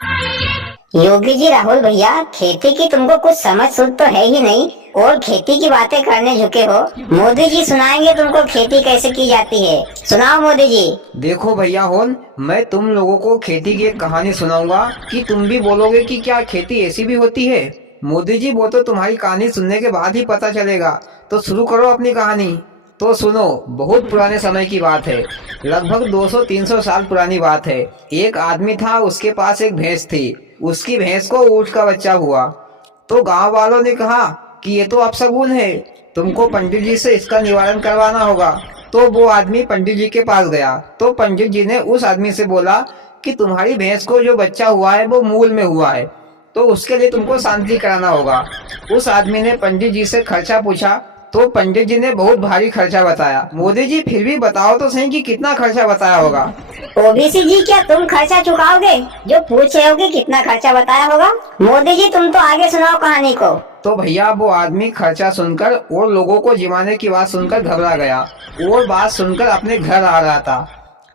योगी जी, राहुल भैया, खेती की तुमको कुछ समझ सूझ तो है ही नहीं और खेती की बातें करने झुके हो। मोदी जी सुनाएंगे तुमको खेती कैसे की जाती है। सुनाओ मोदी जी। देखो भैया होन, मैं तुम लोगों को खेती की एक कहानी सुनाऊंगा कि तुम भी बोलोगे कि क्या खेती ऐसी भी होती है। मोदी जी, वो तो तुम्हारी कहानी सुनने के बाद ही पता चलेगा। तो शुरू करो अपनी कहानी। तो सुनो, बहुत पुराने समय की बात है। लगभग 200-300 साल पुरानी बात है। एक आदमी था, उसके पास एक भैंस थी। उसकी भैंस को ऊँट का बच्चा हुआ। तो गांव वालों ने कहा कि ये तो अपशगुन है, तुमको पंडित जी से इसका निवारण करवाना होगा। तो वो आदमी पंडित जी के पास गया। तो पंडित जी ने उस आदमी से बोला कि तुम्हारी भैंस को जो बच्चा हुआ है वो मूल में हुआ है, तो उसके लिए तुमको शांति कराना होगा। उस आदमी ने पंडित जी से खर्चा पूछा। तो पंडित जी ने बहुत भारी खर्चा बताया। मोदी जी, फिर भी बताओ तो सही कि कितना खर्चा बताया होगा। ओबीसी जी, क्या तुम खर्चा चुकाओगे जो पूछ रहे हो कि कितना खर्चा बताया होगा। मोदी जी, तुम तो आगे सुनाओ कहानी को। तो भैया, वो आदमी खर्चा सुनकर और लोगों को जिमाने की बात सुनकर घबरा गया और बात सुनकर अपने घर आ रहा था।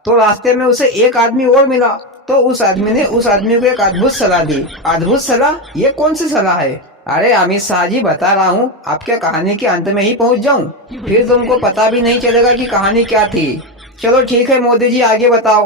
तो रास्ते में उसे एक आदमी और मिला। तो उस आदमी ने उस आदमी को एक अद्भुत सलाह दी। अद्भुत सलाह? ये कौन सी सलाह है? अरे अमित शाह जी, बता रहा हूँ, आपके कहानी के अंत में ही पहुँच जाऊँ, फिर तुमको पता भी नहीं चलेगा कि कहानी क्या थी। चलो ठीक है मोदी जी, आगे बताओ।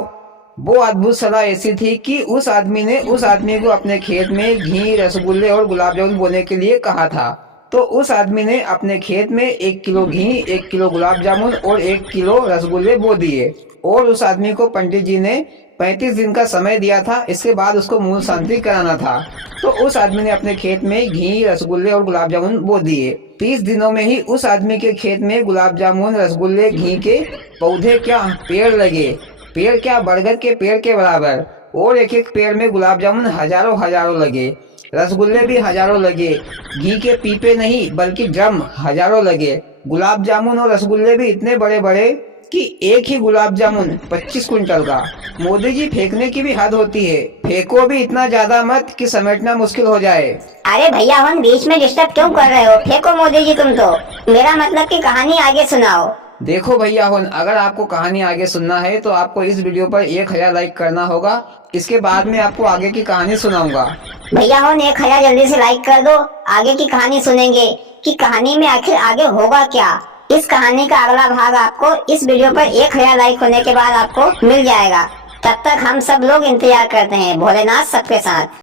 वो अद्भुत सलाह ऐसी थी कि उस आदमी ने उस आदमी को अपने खेत में घी, रसगुल्ले और गुलाब जामुन बोने के लिए कहा था। तो उस आदमी ने अपने खेत में 1 किलो घी, 1 किलो गुलाब जामुन और 1 किलो रसगुल्ले बो दिए। और उस आदमी को पंडित जी ने 35 दिन का समय दिया था। इसके बाद उसको मूल शांति कराना था। तो उस आदमी ने अपने खेत में घी, रसगुल्ले और गुलाब जामुन बो दिए। 30 दिनों में ही उस आदमी के खेत में गुलाब जामुन, रसगुल्ले, घी के पौधे क्या, पेड़ लगे। पेड़ क्या, बरगद के पेड़ के बराबर। और एक एक पेड़ में गुलाब जामुन हजारों हजारों लगे, रसगुल्ले भी हजारों लगे। घी के पीपे नहीं बल्कि ड्रम हजारों लगे। गुलाब जामुन और रसगुल्ले भी इतने बड़े बड़े कि एक ही गुलाब जामुन 25 क्विंटल का। मोदी जी, फेंकने की भी हद होती है। फेंको भी इतना ज्यादा मत कि समेटना मुश्किल हो जाए। अरे भैया, हम बीच में डिस्टर्ब क्यों कर रहे हो। फेंको मोदी जी तुम तो। मेरा मतलब कि कहानी आगे सुनाओ। देखो भैया होन, अगर आपको कहानी आगे सुनना है तो आपको इस वीडियो पर 1000 लाइक करना होगा। इसके बाद में आपको आगे की कहानी सुनाऊंगा। भैया हो, 1000 जल्दी से लाइक कर दो। आगे की कहानी सुनेंगे कि कहानी में आखिर आगे होगा क्या। इस कहानी का अगला भाग आपको इस वीडियो पर 1000 लाइक होने के बाद आपको मिल जाएगा। तब तक हम सब लोग इंतजार करते हैं। भोलेनाथ सबके साथ।